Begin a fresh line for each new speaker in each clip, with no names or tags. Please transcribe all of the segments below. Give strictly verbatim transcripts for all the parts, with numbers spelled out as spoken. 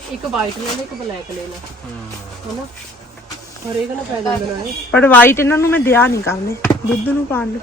ਇੱਕ ਵਾਈਟ ਲੈ ਲੈ ਇੱਕ ਬਲੈਕ ਲੈ ਲੈ ਹਨਾ ਹਰੇਕ ਨੂੰ ਪੈ ਜਾਂਦਾ ਨਾ
ਪਰ ਵਾਈਟ ਇਹਨਾਂ ਨੂੰ ਮੈਂ ਦਿਆ ਨਹੀਂ ਕਰਨੇ ਦੁੱਧ ਨੂੰ ਪਾਣ ਨੂੰ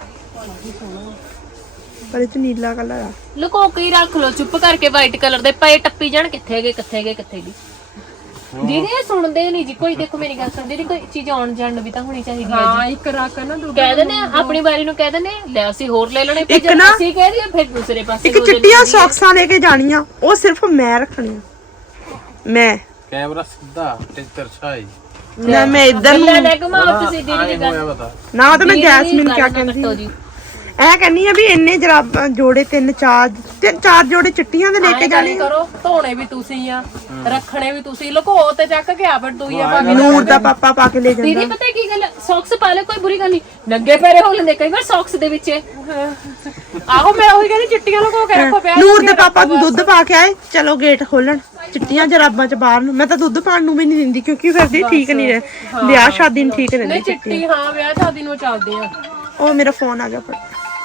ਪਰ ਇਹ ਚ ਨੀਲਾ ਕਲਰ ਆ
ਲੁਕੋ ਕੇ ਹੀ ਰੱਖ ਲੋ ਚੁੱਪ ਕਰਕੇ ਵਾਈਟ ਕਲਰ ਦੇ ਪਏ ਟੱਪੀ ਜਾਣ ਕਿੱਥੇ ਗਏ ਕਿੱਥੇ ਗਏ ਕਿੱਥੇ ਗਏ ਦੀਦੀ ਇਹ ਸੁਣਦੇ ਨਹੀਂ ਜੀ ਕੋਈ ਦੇਖੋ ਮੇਰੀ ਗੱਲ ਸੁਣ ਦੀਦੀ ਕੋਈ ਚੀਜ਼ ਆਉਣ ਜਾਣ ਵੀ ਤਾਂ ਹੋਣੀ ਚਾਹੀਦੀ ਹੈ
ਹਾਂ ਇੱਕ ਰੱਖ ਨਾ ਦੁੱਧ
ਕਹਿ ਦਿੰਦੇ ਆ ਆਪਣੀ ਵਾਰੀ ਨੂੰ ਕਹਿ ਦਿੰਦੇ ਲੈ ਅਸੀਂ ਹੋਰ ਲੈ ਲੈਣੇ
ਇੱਕ ਨਾ
ਅਸੀਂ ਕਹਿ ਦਈਏ ਫਿਰ ਦੂਸਰੇ ਪਾਸੇ
ਇੱਕ ਚਿੱਟੀਆਂ ਸੌਕਸਾਂ ਲੈ ਕੇ ਜਾਣੀਆਂ ਉਹ ਸਿਰਫ ਮੈਂ ਰੱਖਣੀਆਂ ਮੈਂ
ਕੈਮਰਾ ਸਿੱਧਾ ਤੇ ਤਰਛਾਈ
ਨਾ ਮੈਂ ਇੱਧਰ ਨੂੰ
ਲੈ ਘੁਮਾਓ ਤੁਸੀਂ ਦੀਦੀ ਦੀ ਗੱਲ
ਨਾ ਤਾਂ ਮੈਂ ਜੈਸਮੀਨ ਕਿਆ ਕਹਿੰਦੀ ਐ ਕਹਿੰਨੀ ਆ ਵੀ ਇੰਨੇ ਜਰਾਬਾਂ ਜੋੜੇ ਤਿੰਨ ਚਾਰ ਤਿੰਨ ਚਾਰ ਜੋੜੇ ਚਿੱਟੀਆਂ ਦੇ ਲੈ ਕੇ ਜਾਣੇ
ਕਰੋ ਧੋਣੇ ਵੀ ਤੁਸੀਂ ਆ ਰੱਖਣੇ ਵੀ ਤੁਸੀਂ ਲੁਕੋ ਤੇ ਚੱਕ ਕੇ ਆ ਫਿਰ ਦੂਈਆਂ ਪਾ ਕੇ
ਨੂਰ ਦਾ ਪਾਪਾ ਪਾ ਕੇ ਲੈ ਜਾਂਦਾ
ਦੀਦੀ ਪਤਾ ਕੀ ਗੱਲ ਸੌਕਸ ਪਾ ਲੈ ਕੋਈ ਬੁਰੀ ਗੱਲ ਨਹੀਂ ਨੰਗੇ ਪੈਰੇ ਹੋ ਲੈਂਦੇ ਕਈ ਵਾਰ ਸੌਕਸ ਦੇ ਵਿੱਚ
ਆਹੋ ਮੈਂ ਉਹੀ ਕਹਿੰਦੀ ਚਿੱਟੀਆਂ ਲੁਕੋ ਕੇ ਰੱਖੋ ਪਿਆ
ਨੂਰ ਦੇ ਪਾਪਾ ਨੂੰ ਦੁੱਧ ਪਾ ਕੇ ਆਏ ਚਲੋ ਗੇਟ ਖੋਲਣ ਚਿੱਟੀਆਂ ਜਰਾਬਾਂ ਚ ਬਾਹਰ ਨੂੰ ਮੈਂ ਤਾਂ ਦੁੱਧ ਪਾਣ ਨੂੰ ਵੀ ਨਹੀਂ ਦਿੰਦੀ ਕਿਉਂਕਿ ਫਿਰ ਦੀ ਠੀਕ ਨਹੀਂ ਰਹੇ ਵਿਆਹ ਸ਼ਾਦੀ ਨੂੰ ਠੀਕ ਰਹਿੰਦੀ
ਨਹੀਂ ਚਿੱਟੀ ਹਾਂ ਵਿਆਹ ਸ਼ਾਦੀ ਨੂੰ ਚੱਲਦੇ ਆ
ਉਹ ਮੇਰਾ ਫੋਨ ਆ ਗਿਆ ਪਰ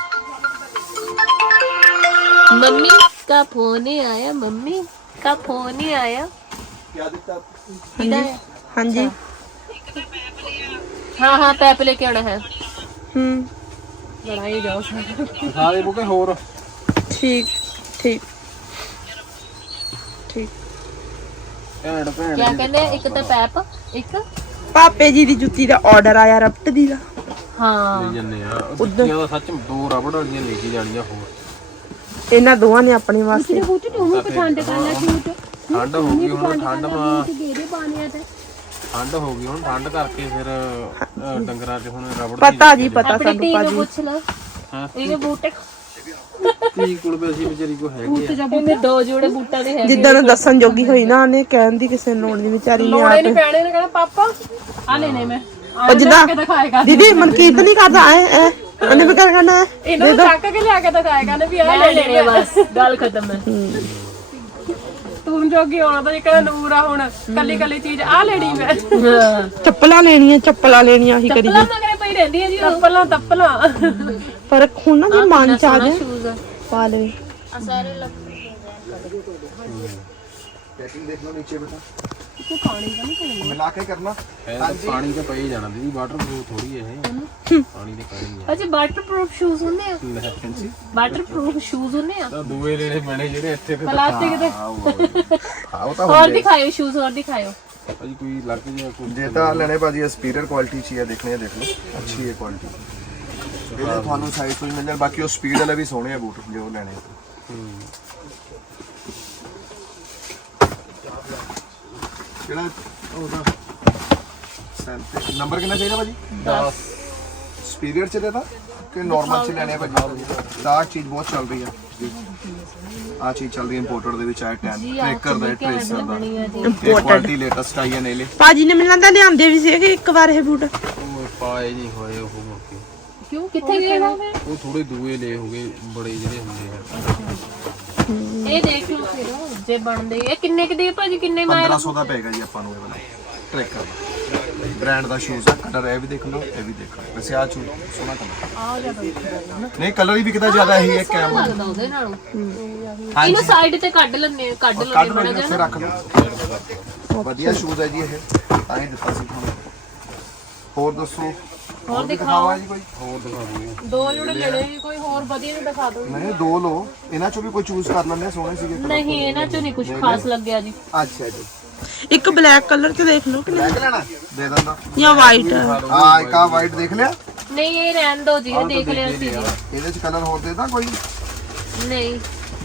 मम्मी का फोन ही आया मम्मी का फोन ही आया
क्या दिखता
हाँ जी
हाँ हाँ पैप लेके आना है
हम्म
ਲੜਾਈ ਜਾਓ
ਸਾਰੇ ਬੁਕੇ ਹੋਰ
ठीक ठीक ठीक
ਭੈਣ ਭੈਣ
क्या कहने एक तो पैप एक
ਪਾਪੇ ਜੀ ਦੀ ਜੁੱਤੀ ਦਾ ਆਰਡਰ ਆਇਆ ਰਬਟ ਦੀ ਦਾ
हाँ
ਜੰਨੇ ਆ ਜੁੱਤੀਆਂ ਦਾ ਸੱਚ ਦੋ ਰਬੜ ਵਾਲੀਆਂ ਲੈ ਕੇ ਜਾਣੀਆਂ ਹੋਰ
ਇਹਨਾਂ ਦੋਵਾਂ ਨੇ ਆਪਣੇ ਵਾਸਤੇ
ਬੂਟ ਨੂੰ ਪਸੰਦ ਕਰ ਲੈ ਸੂਟ
ਠੰਡ ਹੋ ਗਈ ਹੁਣ ਠੰਡ ਮਾ
ਗੇਰੇ ਪਾਣੇ ਆ ਤੇ
ਠੰਡ ਹੋ ਗਈ ਹੁਣ ਠੰਡ ਕਰਕੇ ਫਿਰ ਅ, ਡੰਗਰਾਂ 'ਚ ਹੁਣ ਰਬੜ
ਪਤਾ ਜੀ ਪਤਾ
अपनी
ਸਾਨੂੰ
टी
ਭਾਜੀ
को पूछ लो
हाँ।
ये बूटे
ਤੀ ਕੋਲ ਵੀ ਅਸੀਂ ਵਿਚਾਰੀ ਕੋ ਹੈਗੇ ਆ
ਇਹਨੇ ਦੋ ਜੋੜੇ ਬੂਟਾਂ ਦੇ ਹੈ
ਜਿੱਦਾਂ ਨੂੰ ਦੱਸਣ ਜੋਗੀ ਹੋਈ ਨਾ ਉਹਨੇ ਕਹਿਣ ਦੀ ਕਿਸੇ ਨੂੰ ਲੋੜ ਨਹੀਂ ਵਿਚਾਰੀ ਨੇ
ਲੋੜੇ ਨਹੀਂ
ਆਪ
ਪੈਣੇ ਨੇ ਕਹਿੰਦਾ ਪਾਪਾ ਆ ਲੈਨੇ ਮੈਂ
ਉਹ ਜਿੱਦਾਂ
ਦਿਖਾਏਗਾ
ਦੀਦੀ ਮਨਕੀਰਤ ਨਹੀਂ ਕਰਦਾ ਐ ਐ ਉਹਨੇ ਵੀ ਕਰਨਾ ਹੈ
ਇਹਨਾਂ ਨੂੰ ਚੱਕ ਕੇ ਲਿਆ ਕੇ ਦਿਖਾਏਗਾ ਨੇ ਵੀ ਆ
ਲੈ ਲੈਣੇ ਬਸ ਗੱਲ ਖਤਮ ਹੈ
ਤੂੰ ਜੋਗੀ ਆਉਣਾ ਤਾਂ ਜਿਹੜਾ ਨੂਰ ਆ ਹੁਣ ਕੱਲੀ ਕੱਲੀ ਚੀਜ਼ ਆ ਲੈਣੀ ਮੈਂ
ਚੱਪਲਾਂ ਲੈਣੀਆਂ ਚੱਪਲਾਂ ਲੈਣੀਆਂ ਹੀ ਕਰੀ
ਚੱਪਲਾਂ ਮਗਰੇ ਪਈ ਰਹਿੰਦੀ ਹੈ ਜੀ ਉਹ
ਤੱਪਲਾਂ ਤੱਪਲਾਂ
ਪਰ ਹੁਣ ਨਾ ਜੇ ਮਨ ਚ ਆ ਜਾ
ਸ਼ੂਜ਼ ਆ
ਪਾ ਲਵੇ
ਸਾਰੇ ਲੱਗ
पैकिंग देख लो नीचे बेटा
ਤੂੰ ਪਾਣੀ ਦਾ ਨਹੀਂ
मिला के करना
ਇਹ ਤਾਂ ਪਾਣੀ ਤੇ ਪਈ ਜਾਣਾ ਦੀਦੀ ਵਾਟਰ ਪ੍ਰੂਫ ਥੋੜੀ ਇਹ ਪਾਣੀ ਦੇ ਪਾਣੀ
ਅੱਛਾ ਵਾਟਰਪ੍ਰੂਫ ਸ਼ੂਜ਼ ਹੁੰਦੇ ਆ
ਆ ਲੈ ਫੈਂਸੀ
ਵਾਟਰਪ੍ਰੂਫ ਸ਼ੂਜ਼ ਹੁੰਦੇ ਆ
ਤਾਂ ਦੂਏ ਲੈਣੇ ਪੈਣੇ ਜਿਹੜੇ ਇੱਥੇ ਤੇ
ਪਲਾਸਟਿਕ ਦੇ
हाँ वो तो
ਹੋਰ ਦਿਖਾਇਓ ਸ਼ੂਜ਼ ਹੋਰ ਦਿਖਾਇਓ
ਭਾਜੀ ਕੋਈ ਲੱਗ ਜਾ ਕੋਈ
जेता लेने भाजी सुपीरियर क्वालिटी चाहिए देखने देख लो अच्छी है क्वालिटी ਇਹਦੇ ਤੁਹਾਨੂੰ ਸਾਈਜ਼ ਤੋਂ ਮਿਲ ਜਾਣ ਬਾਕੀ ਉਹ ਸਪੀਡ ਵਾਲੇ ਵੀ ਸੋਹਣੇ ਆ ਬੂਟ ਜੋ ਲੈਣੇ ਕਿਹੜਾ ਉਹਦਾ ਸੈਂਤੇ ਨੰਬਰ ਕਿੰਨਾ ਚਾਹੀਦਾ ਭਾਜੀ
ਦਸ
ਸੁਪੀਰੀਅਰ ਚ ਦੇਦਾ ਕਿ ਨਾਰਮਲ ਚ ਲੈਣੇ ਆ ਭਾਜੀ ਦਾ ਚੀਜ਼ ਬਹੁਤ ਚੱਲ ਰਹੀ ਆ ਆ ਚੀਜ਼ ਚੱਲ ਰਹੀ ਹੈ ਇੰਪੋਰਟਡ ਦੇ ਵਿੱਚ ਆਇਆ ਟੈਨ ਟ੍ਰੈਕਰ ਦਾ ਟ੍ਰੇਸਰ ਦਾ ਇਹ ਕੁਆਲਿਟੀ ਲੇਟੈਸਟ ਆਈ ਹੈ ਨੇਲੇ
ਭਾਜੀ ਨੇ ਮੈਨੂੰ ਲੱਗਦਾ ਲਿਆਂਦੇ ਵੀ ਸੀਗੇ ਇੱਕ ਵਾਰ ਇਹ ਬੂਟ
ਉਹ ਪਾਏ ਨਹੀਂ ਹੋਏ ਉਹ ਮੁੜ ਕੇ
ਕਿਉਂ ਕਿੱਥੇ ਗਏ ਹੋ ਫਿਰ
ਉਹ ਥੋੜੇ ਦੂਏ ਲੈ ਹੋ ਗਏ ਬੜੇ ਜਿਹੜੇ ਹੁੰਦੇ ਆ
ਇਹ ਦੇਖ ਲਓ ਫਿਰ ਜੇ ਬਣਦੇ ਇਹ ਕਿੰਨੇ ਕਿ ਦੇ ਭਾਜੀ ਕਿੰਨੇ ਮਾਇਲ
ਪੰਦਰਾਂ ਸੌ ਦਾ ਪਏਗਾ ਜੀ ਆਪਾਂ ਨੂੰ ਇਹ ਵਾਲਾ ਟ੍ਰੈਕਰ ਬ੍ਰਾਂਡ ਦਾ ਸ਼ੂਜ਼ ਆ ਕਲਰ ਇਹ ਵੀ ਦੇਖ ਲਓ ਇਹ ਵੀ ਦੇਖ ਲਓ ਵੈਸੇ ਆ ਚੂ ਸੋਹਣਾ ਕਲਰ
ਆ ਜਿਆਦਾ
ਨਹੀਂ ਕਲਰ ਹੀ ਵਿਕਦਾ ਜ਼ਿਆਦਾ ਇਹੀ ਹੈ ਕੈਮ
ਲੱਗਦਾ ਉਹਦੇ ਨਾਲੋਂ ਇਹਨੂੰ ਸਾਈਡ ਤੇ ਕੱਢ ਲੈਣੇ ਕੱਢ ਲੈਣੇ
ਕੱਢ
ਬੜਾ
ਲਓ ਇੱਥੇ ਰੱਖ ਲਓ ਵਧੀਆ ਸ਼ੂਜ਼ ਹੈ ਜੀ ਇਹ ਤਾਂ ਹੀ ਦਿੱਤਾ ਸੀ ਤੁਹਾਨੂੰ ਹੋਰ ਦੱਸੋ
ਹੋਰ ਦਿਖਾਓ
ਜੀ ਕੋਈ
ਹੋਰ ਦਿਖਾ ਦੂੰਗਾ
ਦੋ ਜੋੜੇ ਲੈਣੇ ਸੀ ਕੋਈ ਹੋਰ ਵਧੀਆ ਜਿਹਾ ਦਿਖਾ ਦਿਓ
ਨਹੀਂ ਦੋ ਲੋ ਇਹਨਾਂ ਚੋਂ ਵੀ ਕੋਈ ਚੂਜ਼ ਕਰ ਲੈਂਦੇ ਆ ਸੋਹਣੇ ਸੀਗੇ
ਨਹੀਂ ਇਹਨਾਂ ਚੋਂ ਨਹੀਂ ਕੁਝ ਖਾਸ ਲੱਗਿਆ ਜੀ
ਅੱਛਾ ਜੀ
ਇੱਕ ਬਲੈਕ ਕਲਰ ਚ ਦੇਖ ਲਓ ਕਿ
ਲੈ ਕੇ ਲੈਣਾ ਦੇ ਦਿੰਦਾ
ਜਾਂ ਵਾਈਟ
ਹਾਂ ਇੱਕ ਆ ਵਾਈਟ ਦੇਖ ਲਿਆ
ਨਹੀਂ ਇਹ ਰਹਿਣ ਦੋ ਜੀ ਇਹ ਦੇਖ ਲਿਆ ਸੀ ਜੀ
ਇਹਦੇ ਚ ਕਲਰ ਹੋਰ ਦੇਦਾ ਕੋਈ
ਨਹੀਂ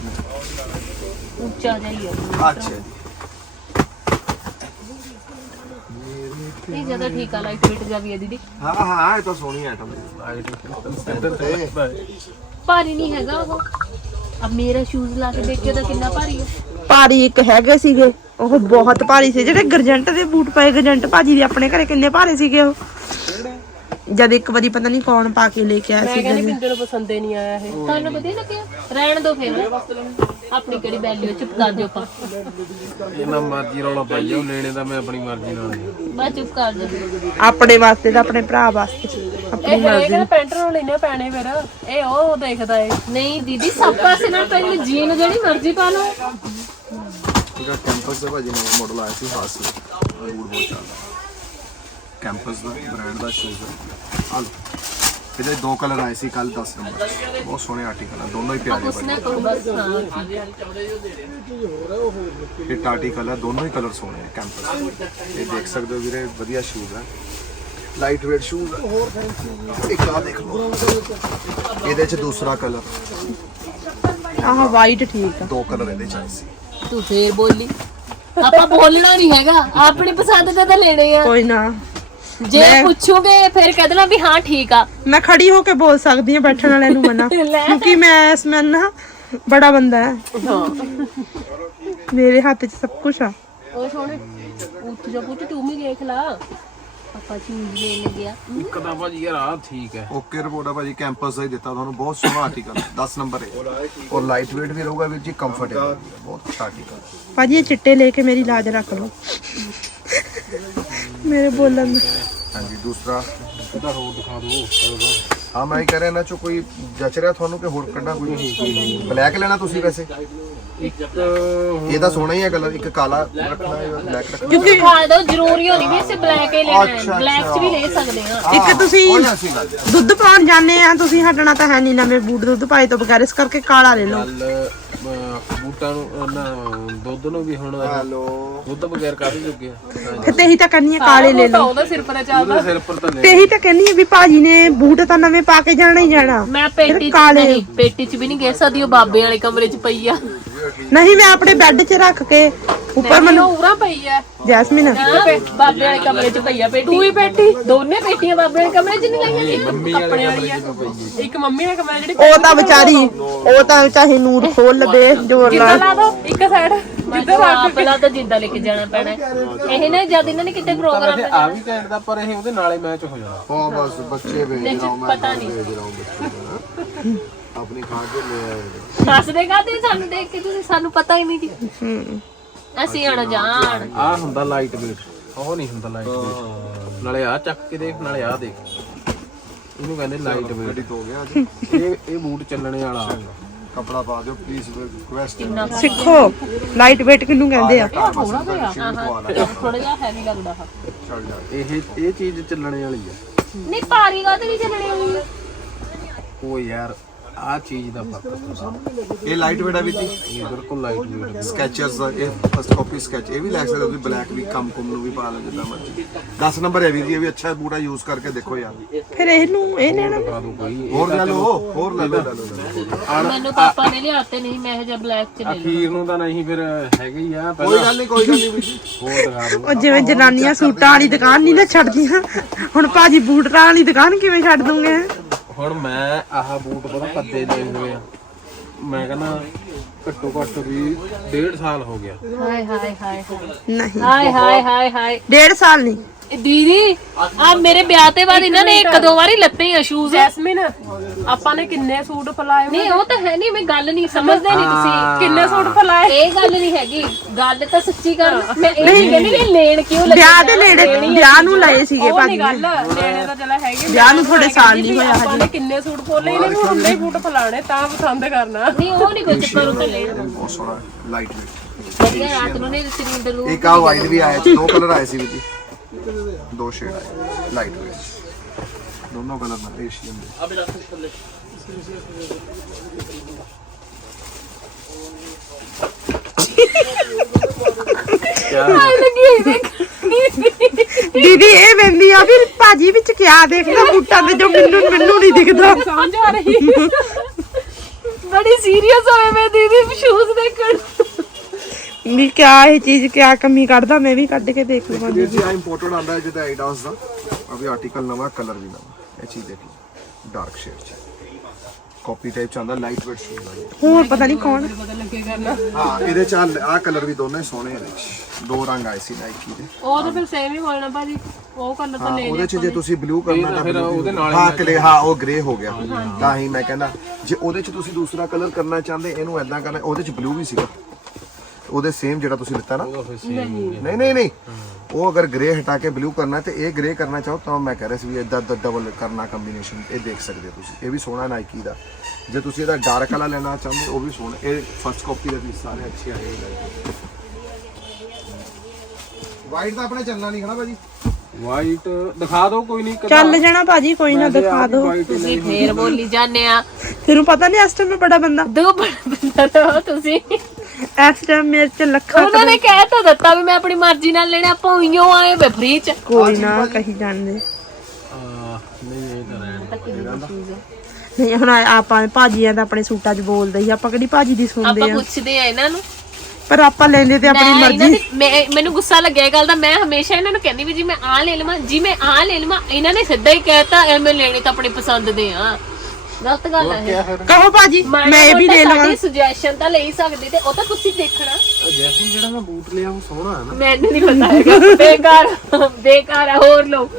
ਉੱਚਾ ਜਿਹਾ ਹੀ ਹੈ
ਅੱਛਾ ਜੀ
ਇਹ ਜ਼ਿਆਦਾ ਠੀਕ ਆ ਲਾਈਟ ਫਿਟ ਜਾ ਵੀ ਹੈ ਦੀਦੀ
ਹਾਂ ਹਾਂ ਇਹ ਤਾਂ ਸੋਹਣੀ ਆਈਟਮ ਹੈ ਇੱਧਰ ਤੇ
ਭਾਰੀ ਨਹੀਂ ਹੈਗਾ ਉਹ ਅਬ ਮੇਰਾ ਸ਼ੂਜ਼ ਲਾ ਕੇ ਦੇਖਿਓ ਤਾਂ ਕਿੰਨਾ ਭਾਰੀ ਹੈ
ਭਾਰੀ ਇੱਕ ਹੈਗੇ ਸੀਗੇ ਉਹ ਬਹੁਤ ਭਾਰੀ ਸੀ ਜਿਹੜੇ ਗਰਜੰਟ ਦੇ ਬੂਟ ਪਏ ਗਰਜੰਟ ਭਾਜੀ ਦੇ ਆਪਣੇ ਘਰੇ ਕਿੰਨੇ ਭਾਰੇ ਸੀਗੇ ਉਹ ਜਦ ਇੱਕ ਵਾਰੀ ਪਤਾ ਨਹੀਂ ਕੌਣ ਪਾ ਕੇ ਲੈ ਕੇ ਆਇਆ
ਮੈਂ
ਸੀ
ਕਹਿੰਦੀ ਬਿੰਦੇ ਨੂੰ ਪਸੰਦ ਹੀ ਨਹੀਂ ਆਇਆ ਇਹ
ਤੁਹਾਨੂੰ ਵਧੀਆ ਲੱਗਿਆ ਰਹਿਣ ਦੋ ਫਿਰ ਆਪਣੀ ਕਿਹੜੀ ਵੈਲਿਊ ਚੁੱਪ ਕਰ ਦਿਓ ਪਾ
ਇਹਨਾਂ ਮਰਜ਼ੀ ਰੌਲਾ ਪਾਈ ਜਾਓ ਲੈਣੇ ਤਾਂ ਮੈਂ ਆਪਣੀ ਮਰਜ਼ੀ ਨਾਲ
ਬਸ ਚੁੱਪ ਕਰ ਦਿਓ
ਆਪਣੇ ਵਾਸਤੇ ਤਾਂ ਆਪਣੇ ਭਰਾ ਵਾਸਤੇ ਆਪਣੀ
ਇਹ ਇਹ ਕਹਿੰਦਾ ਪੈਂਟ ਨੂੰ ਲੈਣੇ ਪੈਣੇ ਫਿਰ ਇਹ ਉਹ ਦੇਖਦਾ ਏ
ਨਹੀਂ ਦੀਦੀ ਸਭ ਪਾਸੇ ਨਾਲ ਪਹਿਲੇ ਜੀਨ ਜਿਹੜੀ ਮਰਜ਼ੀ ਪਾ ਲਓ
ਲਹਿੰਗਾ ਕੈਂਪਸ ਦਾ ਭਾਜੀ ਨਵਾਂ ਮਾਡਲ ਆਇਆ ਸੀ ਹਾਸਲ ਬੂਟ ਬਹੁਤ ਚੱਲਦਾ ਕੈਂਪਸ ਦਾ ਬ੍ਰਾਂਡ ਦਾ ਸ਼ੂਜ਼ ਹੈ ਆ ਲਓ ਇਹਦੇ ਦੋ ਕਲਰ ਆਏ ਸੀ ਕੱਲ ਦਸ ਨੰਬਰ ਬਹੁਤ ਸੋਹਣੇ ਆਰਟੀਕਲ ਆ ਦੋਨੋਂ ਹੀ ਪਿਆਰੇ
उसने कहो बस हाँ
ਇਹ ਟਾਟੀ ਕਲਰ ਦੋਨੋਂ ਹੀ ਕਲਰ ਸੋਹਣੇ ਆ ਕੈਂਪਸ ਇਹ ਦੇਖ ਸਕਦੇ ਹੋ ਵੀਰੇ ਵਧੀਆ ਸ਼ੂਜ਼ ਆ ਲਾਈਟ ਵੇਟ ਸ਼ੂਜ਼ ਇੱਕ ਆ ਦੇਖ ਲਓ ਇਹਦੇ ਚ ਦੂਸਰਾ ਕਲਰ
ਆਹ ਵਾਈਟ ਠੀਕ ਆ
ਦੋ ਕਲਰ ਇਹਦੇ ਚ ਆਏ ਸੀ
तू फिर बोली ਆਪਾਂ ਬੋਲਣਾ ਨਹੀਂ ਹੈਗਾ ਆਪਣੀ ਪਸੰਦ ਦੇ ਤਾਂ ਲੈਣੇ ਆ
ਕੋਈ ਨਾ
ਜੇ ਪੁੱਛੋਗੇ ਫਿਰ ਕਹਿ ਦੇਣਾ ਵੀ ਹਾਂ ਠੀਕ ਆ
ਮੈਂ ਖੜੀ ਹੋ ਕੇ ਬੋਲ ਸਕਦੀ ਹਾਂ ਬੈਠਣ ਵਾਲਿਆਂ ਨੂੰ ਮਨਾ ਕਿਉਂਕਿ ਮੈਂ ਇਸ ਮੈਂ ਨਾ ਬੜਾ ਬੰਦਾ ਹੈ ਮੇਰੇ ਹੱਥ 'ਚ ਸਭ ਕੁਝ ਆ
ਉਹ ਸੋਹਣੇ ਉੱਠ ਜਾ ਪੁੱਤ ਤੂੰ ਵੀ ਦੇਖ ਲਾ ਆਪਾਂ ਚੀਜ਼ ਲੈਣ ਗਿਆ
ਇੱਕ ਤਾਂ ਭਾਜੀ ਯਾਰ ਆ ਠੀਕ ਹੈ
ਓਕੇ ਰਿਪੋਰਟ ਆ ਭਾਜੀ ਕੈਂਪਸ ਦਾ ਹੀ ਦਿੱਤਾ ਤੁਹਾਨੂੰ ਬਹੁਤ ਸੋਹਣਾ ਆਰਟੀਕਲ ਦਸ ਨੰਬਰ ਹੈ ਔਰ ਲਾਈਟ ਵੇਟ ਵੀ ਰਹੂਗਾ ਵੀਰ ਜੀ ਕੰਫਰਟੇਬਲ ਬਹੁਤ ਅੱਛਾ ਆਰਟੀਕਲ
ਭਾਜੀ ਇਹ ਚਿੱਟੇ ਲੈ ਕੇ ਮੇਰੀ ਲਾਜ ਰੱਖ ਲਓ ਮੇਰੇ ਬੋਲਣ ਦਾ
ਹਾਂਜੀ ਦੂਸਰਾ
ਇਹਦਾ ਹੋਰ ਦਿਖਾ ਦਿਓ
ਹਾਂ ਮੈਂ ਹੀ ਕਹਿ ਰਿਹਾ ਇਹਨਾਂ ਚੋਂ ਕੋਈ ਜਚ ਰਿਹਾ ਤੁਹਾਨੂੰ ਕਿ ਹੋਰ ਕੱਢਣਾ ਕੋਈ ਬਲੈਕ ਲੈਣਾ ਤੁਸੀਂ ਵੈਸੇ
ਇੱਕ
ਇਹਦਾ ਸੋਹਣਾ ਹੀ ਹੈ ਕਲਰ ਇੱਕ ਕਾਲਾ ਰੱਖਣਾ ਹੈ ਬਲੈਕ ਰੱਖਣਾ
ਕਿਉਂਕਿ ਦਿਖਾ ਦੋ ਜ਼ਰੂਰੀ ਹੋਣੀ ਵੀ ਇਸੇ ਬਲੈਕ ਹੀ ਲੈਣਾ ਹੈ
ਅੱਛਾ,
ਬਲੈਕ ਚ ਵੀ ਲੈ ਸਕਦੇ ਆ
ਇੱਕ ਤੁਸੀਂ
ਕੋਈ ਐਸੀ ਗੱਲ ਨਹੀਂ।
ਦੁੱਧ ਪਾਉਣ ਜਾਂਦੇ ਆ ਤੁਸੀਂ ਹਟਣਾ ਤਾਂ ਹੈ ਨਹੀਂ ਨਵੇਂ ਬੂਟ ਦੁੱਧ ਪਾਏ ਤੋਂ ਬਗੈਰ ਇਸ ਕਰਕੇ ਕਾਲਾ ਲੈ ਲਓ
ਗੱਲ ਅਹ, ਬੂਟਾਂ ਨੂੰ ਨਾ ਦੁੱਧ ਨੂੰ ਵੀ ਹੁਣ
ਹੈਲੋ
ਦੁੱਧ ਬਗੈਰ ਕਾਹਦੇ ਜੋਗੇ ਆ
ਤੇ ਇਹੀ ਤਾਂ ਕਹਿੰਦੀ ਆ ਕਾਲੇ ਲੈ ਲਓ
ਉਹਦਾ ਸਿਰ ਪਰ ਚੱਲਦਾ
ਉਹਦੇ ਸਿਰ ਪਰ ਤਾਂ ਲੈ
ਤੇ ਇਹੀ ਤਾਂ ਕਹਿੰਦੀ ਆ ਵੀ ਭਾਜੀ ਨੇ ਬੂਟ ਤਾਂ ਨਵੇਂ ਪਾ ਕੇ ਜਾਣਾ ਹੀ ਜਾਣਾ
ਮੈਂ ਪੇਟੀ ਚ
ਕਾਲੇ।
ਨਹੀਂ ਪੇਟੀ ਚ ਵੀ ਨਹੀਂ ਗਏ ਸਕਦੀ ਉਹ ਬਾਬੇ ਵਾਲੇ ਕਮਰੇ ਚ ਪਈ ਆ
ਨਹੀਂ ਮੈਂ ਆਪਣੇ ਬੈੱਡ 'ਚ ਰੱਖ ਕੇ ਉੱਪਰ ਮੈਨੂੰ
ਉਰਾ ਪਈ ਐ
ਜੈਸਮੀਨ
ਬਾਬੇ ਵਾਲੇ ਕਮਰੇ ਚ ਪਈ ਆ ਪੇਟੀ
ਤੂੰ ਹੀ ਬੈਠੀ
ਦੋਨੇ ਪੇਟੀਆਂ ਬਾਬੇ ਵਾਲੇ ਕਮਰੇ ਚ ਨਹੀਂ ਲਾਈਆਂ
ਇੱਕ ਕੱਪੜੇ ਵਾਲੀ ਐ ਇੱਕ ਮੰਮੀ ਨੇ ਕਮਰਾ ਜਿਹੜੀ
ਉਹ ਤਾਂ ਵਿਚਾਰੀ ਉਹ ਤਾਂ ਚਾਹੇ ਨੂਰ ਖੋਲ ਲਵੇ ਜ਼ੋਰ
ਜਿੱਦਾਂ
ਨਾਲ
ਲਾ ਦੋ ਇੱਕ ਸਾਈਡ ਜਿੱਦਾਂ ਰੱਖ
ਪਹਿਲਾਂ ਤਾਂ ਜਿੱਦਾਂ ਲੈ ਕੇ ਜਾਣਾ ਪੈਣਾ ਹੈ। ਇਹ ਨਾ ਜਦ ਇਹਨਾਂ ਨੇ ਕਿਤੇ ਪ੍ਰੋਗਰਾਮ
ਵੈਸੇ ਆ ਵੀ ਘੈਂਟ ਦਾ ਪਰ ਇਹ ਉਹਦੇ ਨਾਲੇ ਮੈਚ ਹੋ ਜਾਣਾ
ਹਾਂ ਬਸ ਬੱਚੇ ਵੇਚ
ਤੇ
ਰਹਾ ਹੂੰ ਮੈਂ
ਪਤਾ ਨਹੀਂ
ਵੇਚ ਰਹਾ ਹੂੰ ਬੱਚੇ ਨੂੰ। ਆਪਣੀ ਖਾ ਕੇ ਲੈ ਆਏ
ਦੱਸ ਦੇਗਾ ਤੇ ਸਾਨੂੰ ਦੇਖ ਕੇ ਤੁਸੀਂ ਸਾਨੂੰ ਪਤਾ ਹੀ ਨਹੀਂ ਜੀ ਅਸੀਂ ਆਣਾ ਜਾਣ
ਆ ਹੁੰਦਾ ਲਾਈਟ ਵੇਟ ਉਹ ਨਹੀਂ ਹੁੰਦਾ ਲਾਈਟ ਵੇਟ ਨਾਲੇ ਆ ਚੱਕ ਕੇ ਦੇਖ ਨਾਲੇ ਆ ਦੇਖ ਇਹਨੂੰ ਕਹਿੰਦੇ ਲਾਈਟ ਵੇਟ
ਹੋ ਗਿਆ ਅੱਜ
ਇਹ ਇਹ ਬੂਟ ਚੱਲਣੇ ਵਾਲਾ
ਕਪੜਾ ਪਾ ਦਿਓ ਪਲੀਜ਼ ਰਿਕੁਐਸਟ ਹੈ
ਸਿੱਖੋ ਲਾਈਟ ਵੇਟ ਕਿਹਨੂੰ ਕਹਿੰਦੇ ਆ
ਥੋੜਾ ਜਿਹਾ ਹੈਵੀ ਲੱਗਦਾ ਹਾਂ
ਛੱਡ ਜਾ
ਇਹ ਇਹ ਚੀਜ਼ ਚੱਲਣੇ ਵਾਲੀ ਆ
ਨਹੀਂ ਭਾਰੀ ਗਾ ਤੇ ਨਹੀਂ ਚੱਲਣੀ ਹੋਈ
ਉਹ ਯਾਰ ਆ ਚੀਜ਼ ਦਾ ਫਰਕ ਹੁੰਦਾ
ਇਹ ਲਾਈਟ ਵੇਟ ਆ ਵੀ ਤੀ
ਇਹ ਬਿਲਕੁਲ ਲਾਈਟ ਵੇਟ
ਸਕੈਚਰਸ ਦਾ ਇਹ ਫਸਟ ਕਾਪੀ ਸਕੈਚ ਇਹ ਵੀ ਲੈ ਸਕਦੇ ਹੋ ਤੁਸੀਂ ਬਲੈਕ ਵੀ ਕੰਮ ਕੁਮ ਨੂੰ ਵੀ ਪਾ ਲਓ ਜਿੱਦਾਂ ਮਰਜ਼ੀ ਦਸ ਨੰਬਰ ਹੈ ਵੀਰ ਜੀ ਇਹ ਵੀ ਅੱਛਾ ਬੂਟਾ ਯੂਜ਼ ਕਰਕੇ ਦੇਖੋ ਯਾਰ
ਫਿਰ ਇਹਨੂੰ ਇਹ ਲੈਣਾ
ਕਰਾ ਦੋ ਕੋਈ
ਹੋਰ ਲੈ ਲਓ ਹੋਰ ਲੈ ਲਓ ਲੈ ਲਓ, ਲੈ ਲਓ
ਮੈਨੂੰ ਪਾਪਾ ਨੇ ਲਿਆਤੇ ਨਹੀਂ ਮੈਂ ਇਹ ਜਿਹਾ ਬਲੈਕ ਚ ਲੈ ਲਿਆ
ਅਖੀਰ ਨੂੰ ਤਾਂ ਨਹੀਂ ਫਿਰ ਹੈਗੇ ਹੀ ਆ
ਕੋਈ ਗੱਲ ਨਹੀਂ ਕੋਈ ਗੱਲ ਨਹੀਂ ਵੀਰ ਜੀ
ਹੋਰ ਦਿਖਾ ਦੋ
ਉਹ ਜਿਵੇਂ ਜਨਾਨੀਆਂ ਸੂਟਾਂ ਵਾਲੀ ਦੁਕਾਨ ਨਹੀਂ ਨਾ ਛੱਡਦੀਆਂ ਹੁਣ ਭਾਜੀ ਬੂਟਾਂ ਵਾਲੀ ਦੁਕਾਨ ਕਿਵੇਂ ਛੱਡ ਦੂੰਗੇ
ਹੁਣ ਮੈਂ ਆਹ ਬੂਟ ਪਤਾ ਕੱਦੇ ਲਏ ਹੋਏ ਆ ਮੈਂ ਕਹਿੰਦਾ ਘੱਟੋ ਘੱਟ ਵੀ ਡੇਢ ਸਾਲ ਹੋ ਗਿਆ
ਹਾਏ ਹਾਏ ਹਾਏ
ਨਹੀਂ
ਹਾਏ ਹਾਏ ਹਾਏ ਹਾਏ
ਡੇਢ ਸਾਲ ਨਹੀਂ
ਦੀਦੀ ਆ ਮੇਰੇ ਵਿਆਹ ਤੇ ਬਾਅਦ ਇਹਨਾਂ ਨੇ ਇੱਕ ਦੋ ਵਾਰੀ ਲੱਤੇ ਆ ਸ਼ੂਜ਼
ਜੈਸਮੀਨ ਆਪਾਂ ਨੇ ਕਿੰਨੇ ਸੂਟ ਫਲਾਏ
ਨਹੀਂ ਉਹ ਤਾਂ ਹੈ ਨਹੀਂ ਮੈਂ ਗੱਲ ਨਹੀਂ ਸਮਝਦੇ ਨਹੀਂ ਤੁਸੀਂ
ਕਿੰਨੇ ਸੂਟ ਫਲਾਏ
ਇਹ ਗੱਲ ਨਹੀਂ ਹੈਗੀ ਗੱਲ ਤਾਂ ਸੱਚੀ ਕਰ ਮੈਂ ਇਹ ਨਹੀਂ ਕਹਿੰਦੀ ਵੀ ਲੈਣ ਕਿਉਂ ਲੱਗੇ
ਵਿਆਹ ਦੇ ਨੇੜੇ ਵਿਆਹ ਨੂੰ ਲਏ ਸੀਗੇ
ਉਹ
ਭਾਜੀ
ਨਹੀਂ
ਨੇ
ਗੱਲ ਲੈਣੇ ਤਾਂ ਚਲਾ ਹੈਗੇ
ਵਿਆਹ ਨੂੰ ਥੋੜੇ ਸਾਲ ਨਹੀਂ ਹੋਇਆ
ਆਪਾਂ ਨੇ ਕਿੰਨੇ ਸੂਟ ਖੋਲੇ ਇਹਨੇ ਨੂੰ ਹੁੰਦੇ ਹੀ ਬੂਟ ਫਲਾਣੇ ਤਾਂ ਪਸੰਦ ਕਰਨਾ
ਨਹੀਂ ਉਹ ਨਹੀਂ ਕੋਈ ਚੱਕਰ ਉਹ ਤਾਂ ਲੈਣ
ਬਹੁਤ ਸੋਹਣਾ ਲਾਈਟ ਵੇਟ
ਵਧੀਆ ਰਾਤ ਨੂੰ ਨੇ ਸਰੀਰ ਨੂੰ
ਇੱਕ ਆ ਵਾਈਟ ਵੀ ਆਇਆ ਦੋ ਕਲਰ ਆਏ ਸੀ ਵੀਰ ਜੀ ਦੋ ਸ਼ੇਡ ਆਏ ਲਾਈਟ ਵੇਟ ਦੋਨੋਂ ਕਲਰ ਨਾਲ ਏਸ਼ੀਅਨ ਦੇ
ਦੀਦੀ ਇਹ ਵੰਦੀ ਆ ਵੀ ਭਾਜੀ ਵਿੱਚ ਕਿਆ ਦੇਖਦਾ ਬੂਟਾਂ ਤੇ ਜੋ ਮੈਨੂੰ ਮੈਨੂੰ ਨਹੀਂ ਦਿਖਦਾ
ਸਮਝ ਆ ਰਹੀ
ਬੜੀ ਸੀਰੀਅਸ ਹੋਏ ਮੈਂ ਦੀਦੀ ਸ਼ੂਜ਼ ਦੇਖਣ
ਵੀ ਕਿਆ ਇਹ ਚੀਜ਼ ਕਿਆ ਕਮੀ ਕੱਢਦਾ ਮੈਂ ਵੀ ਕੱਢ ਕੇ ਦੇਖ ਲਵਾਂ
ਵੀਰ ਜੀ ਆ ਇੰਪੋਰਟਡ ਆਂਦਾ ਹੈ ਜਿਹਦਾ ਐਡੀਡਾਸ ਦਾ ਅਭੀ ਆਰਟੀਕਲ ਨਵਾਂ ਕਲਰ ਵੀ ਨਵਾਂ ਇਹ ਚੀਜ਼ ਦੇਖ ਲਓ ਡਾਰਕ ਸ਼ੇਡ ਚ ਕਾਪੀ ਟਾਈਪ ਚ ਆਂਦਾ ਲਾਈਟ ਵੇਟ ਸ਼ੂਜ਼ ਆ
ਹੋਰ ਪਤਾ ਨਹੀਂ ਕੌਣ
ਹਾਂ ਇਹਦੇ ਚ ਆ ਕਲਰ ਵੀ ਦੋਨੇ ਸੋਹਣੇ ਆ ਵਿੱਚ ਦੋ ਰੰਗ ਆਏ ਸੀ ਨਾਈਕੀ ਦੇ
ਉਹ ਤਾਂ ਫਿਰ ਸੇਮ ਹੀ ਬੋਲਣਾ ਭਾਜੀ ਉਹ ਕਲਰ ਤਾਂ ਲੈ
ਉਹਦੇ ਚ ਜੇ ਤੁਸੀਂ ਬਲੂ ਕਰਨਾ ਤਾਂ
ਫਿਰ ਉਹਦੇ ਨਾਲ
ਹਾਂ ਕਲੇ ਹਾਂ ਉਹ ਗ੍ਰੇ ਹੋ ਗਿਆ ਤਾਂ ਹੀ ਮੈਂ ਕਹਿੰਦਾ ਜੇ ਉਹਦੇ ਚ ਤੁਸੀਂ ਦੂਸਰਾ ਕਲਰ ਕਰਨਾ ਚਾਹੁੰਦੇ ਇਹਨੂੰ ਐਦਾਂ ਕਰਨਾ ਉਹਦੇ ਚ ਬਲੂ ਵੀ ਸੀਗਾ ਉਹਦੇ ਸੇਮ ਜਿਹੜਾ ਤੁਸੀਂ ਲਿੱਤਾ ਨਾ ਨਹੀਂ ਨਹੀਂ ਨਹੀਂ ਉਹ ਅਗਰ ਗ੍ਰੇ ਹਟਾ ਕੇ ਬਲੂ ਕਰਨਾ ਤੇ ਇਹ ਗ੍ਰੇ ਕਰਨਾ ਚਾਹੋ ਤਾਂ ਮੈਂ ਕਹਿ ਰਿਹਾ ਸੀ ਵੀ ਇਦਾਂ ਡਬਲ ਕਰਨਾ ਕੰਬੀਨੇਸ਼ਨ ਇਹ ਦੇਖ ਸਕਦੇ ਹੋ ਤੁਸੀਂ ਇਹ ਵੀ ਸੋਹਣਾ ਨਾਈਕੀ ਦਾ ਜੇ ਤੁਸੀਂ ਇਹਦਾ ਡਾਰਕ ਵਾਲਾ ਲੈਣਾ ਚਾਹੁੰਦੇ ਉਹ ਵੀ ਸੋਹਣਾ ਇਹ ਫਸਟ ਕਾਪੀ ਦੇ ਵੀ ਸਾਰੇ ਅੱਛੇ ਆਏ ਵਾਈਟ ਤਾਂ ਆਪਣੇ ਚੱਲਣਾ ਨਹੀਂ ਖਣਾ ਭਾਜੀ।
ਵਾਈਟ ਦਿਖਾ ਦਿਓ ਕੋਈ ਨਹੀਂ।
ਚੱਲ ਜਾਣਾ ਭਾਜੀ, ਕੋਈ ਨਾ ਦਿਖਾ ਦੋ।
ਤੁਸੀਂ ਫੇਰ ਬੋਲੀ ਜਾਂਦੇ ਆ।
ਤੈਨੂੰ ਪਤਾ ਨਹੀਂ ਇਸ ਟਾਈਮ ਮੈਂ ਬੜਾ ਬੰਦਾ,
ਦੋ ਬੰਦਾ ਹੋ ਤੁਸੀਂ।
ਇਸ ਟਾਈਮ ਮੇਰੇ ਚ ਲੱਖਾਂ
ਉਹਨਾਂ ਨੇ ਕਹਿ ਤਾਂ ਦਿੱਤਾ ਵੀ ਮੈਂ ਆਪਣੀ ਮਰਜ਼ੀ ਨਾਲ ਲੈਣਾ, ਆਪਾਂ ਉਈਓ ਆਏ ਵੇ ਫ੍ਰੀ ਚ।
ਕੋਈ ਨਾ ਕਹੀ ਜਾਂਦੇ।
ਨਹੀਂ ਇਹ ਤਾਂ ਰਹਿਣ
ਨਹੀਂ ਹੁਣ ਆਪਾਂ ਭਾਜੀਆਂ ਦਾ ਆਪਣੇ ਸੂਟਾਂ 'ਚ ਬੋਲਦੇ ਹੀ, ਆਪਾਂ ਕਿਹੜੀ ਭਾਜੀ ਦੀ ਸੁਣਦੇ
ਆਪਾਂ
ਆ।
ਪੁੱਛਦੇ ਆ ਇਹਨਾਂ ਨੂੰ,
ਪਰ ਆਪਾਂ ਲੈਂਦੇ ਤੇ ਆਪਣੀ
ਮੈਂ ਇਹਨਾਂ
ਮਰਜ਼ੀ।
ਦੀ- ਮੈਂ ਮੈਨੂੰ ਗੁੱਸਾ ਲੱਗਿਆ ਇਹ ਗੱਲ ਦਾ। ਮੈਂ ਹਮੇਸ਼ਾ ਇਹਨਾਂ ਨੂੰ ਕਹਿੰਦੀ ਵੀ ਜੀ ਮੈਂ ਆਹ ਲੈ ਲਵਾਂ, ਜੀ ਮੈਂ ਆਹ ਲੈ ਲਵਾਂ। ਇਹਨਾਂ ਨੇ ਸਿੱਧਾ ਹੀ ਕਹਿਤਾ ਐਵੇਂ ਲੈਣੇ ਤਾਂ ਆਪਣੀ ਪਸੰਦ ਦੇ ਆ। ਗਲਤ ਗੱਲ ਹੈ ਇਹ।
ਕਹੋ ਭਾਜੀ ਮੈਂ ਇਹ ਵੀ ਲੈ ਲਵਾਂ।
ਸੁਜੈਸ਼ਨ ਤਾਂ ਲੈ ਹੀ ਸਕਦੇ ਤੇ ਉਹ ਤਾਂ ਤੁਸੀਂ ਦੇਖਣਾ।
ਜੈਸਮੀਨ ਜਿਹੜਾ ਮੈਂ ਬੂਟ ਲਿਆ ਉਹ ਸੋਹਣਾ ਹੈ ਨਾ।
ਮੈਨੂੰ ਨਹੀਂ ਪਤਾ ਹੈਗਾ, ਬੇਕਾਰ ਬੇਕਾਰ ਹੈ। ਹੋਰ ਲੋ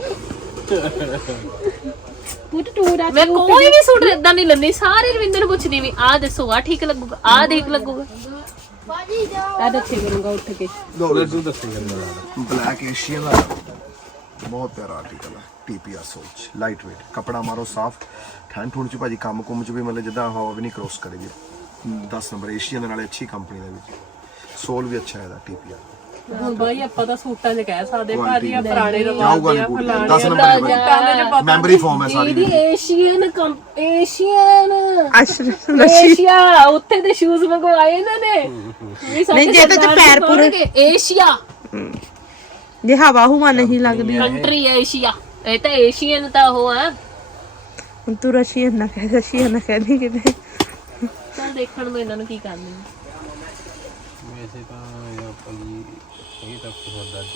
ਮੈਂ ਕੋਈ ਵੀ ਸੂਟ ਇਦਾਂ ਨਹੀਂ ਲੈਂਦੀ, ਸਾਰੇ ਰਵਿੰਦਰ ਨੂੰ ਪੁੱਛਦੀ ਵੀ ਆਹ ਦੱਸੋ ਆਹ ਠੀਕ ਲੱਗੂਗਾ, ਆਹ ਦੇਖ ਲੱਗੂਗਾ।
ਆ ਦੱਸੇ ਕਰੂੰਗਾ ਉੱਠ ਕੇ।
ਤੂੰ ਦੱਸੀ ਜਾਂਦਾ
ਬਲੈਕ ਏਸ਼ੀਅਨ ਦਾ ਬਹੁਤ ਪਿਆਰਾ ਆਰਟੀਕਲ ਹੈ। ਪੀਪੀਆਰ ਸੋਚ ਲਾਈਟ ਵੇਟ, ਕਪੜਾ ਮਾਰੋ ਸਾਫ। ਠੰਡ ਠੁੰਡ ਚ ਭਾਜੀ ਕੰਮ ਕੁੰਮ ਚ ਵੀ ਮਤਲਬ ਜਿੱਦਾਂ ਹਵਾ ਵੀ ਨਹੀਂ ਕ੍ਰੋਸ ਕਰੇਗੀ। ਦਸ ਨੰਬਰ ਏਸ਼ੀਅਨ ਦੇ ਨਾਲੇ ਅੱਛੀ ਕੰਪਨੀ ਦੇ ਵਿੱਚ। ਸੋਲ ਵੀ ਅੱਛਾ ਹੈ ਇਹਦਾ ਟੀਪੀਆਰ।
ਹੁਣ ਬਾਈ ਆਪਾਂ ਤਾਂ ਸੂਟਾਂ 'ਚ ਕਹਿ ਸਕਦੇ ਭਾਜੀ ਆ ਪੁਰਾਣੇ ਰਿਵਾਜ
ਜਾਊਗਾ
ਦੇ
ਨਹੀਂ
ਆ
ਬੂਟ
ਫਲਾਣੇ
ਦਸ ਨੰਬਰ ਦੇ
ਸੂਟਾਂ ਦੇ 'ਚ ਪਤਾ
ਮੈਮਰੀ ਫਾਰਮ ਹੈ ਸਾਰੀ
ਦੀਦੀ ਏਸ਼ੀਅਨ ਕੰਪ ਏਸ਼ੀਅਨ
ਅਸ਼ਰ
ਏਸ਼ੀਆ ਉੱਥੇ ਦੇ ਸ਼ੂਜ਼ ਮੰਗਵਾਏ ਇਹਨਾਂ ਨੇ। ਵੀ ਸਾਡੇ
ਨਹੀਂ, ਜੇ ਤਾਂ
ਸਰਦਾਰ
ਪੈਰ
ਜੀ
ਪੂਰੇ-
ਪਾਉਣਗੇ, ਏਸ਼ੀਆ
ਜੇ ਹਵਾ ਹੁਵਾ ਨਹੀਂ ਲੱਗਦੀ।
ਕੰਟਰੀ ਏਸ਼ੀਆ, ਇਹ ਤਾਂ ਏਸ਼ੀਅਨ ਤਾਂ ਉਹ ਆ।
ਹੁਣ ਤੂੰ ਰਸ਼ੀਅਨ ਨਾ ਕਹਿ, ਰਸ਼ੀਅਨ ਨਾ ਕਹਿ ਦੀ ਕਿਤੇ।
ਚੱਲ ਦੇਖਣ ਨੂੰ ਇਹਨਾਂ ਨੂੰ ਕੀ ਕਰਨੀ।
ਵੈਸੇ ਤਾਂ ਇਹ ਆਪਾਂ ਜੀ ਇਹ ਤਾਂ ਬਹੁਤ ਦਰਦ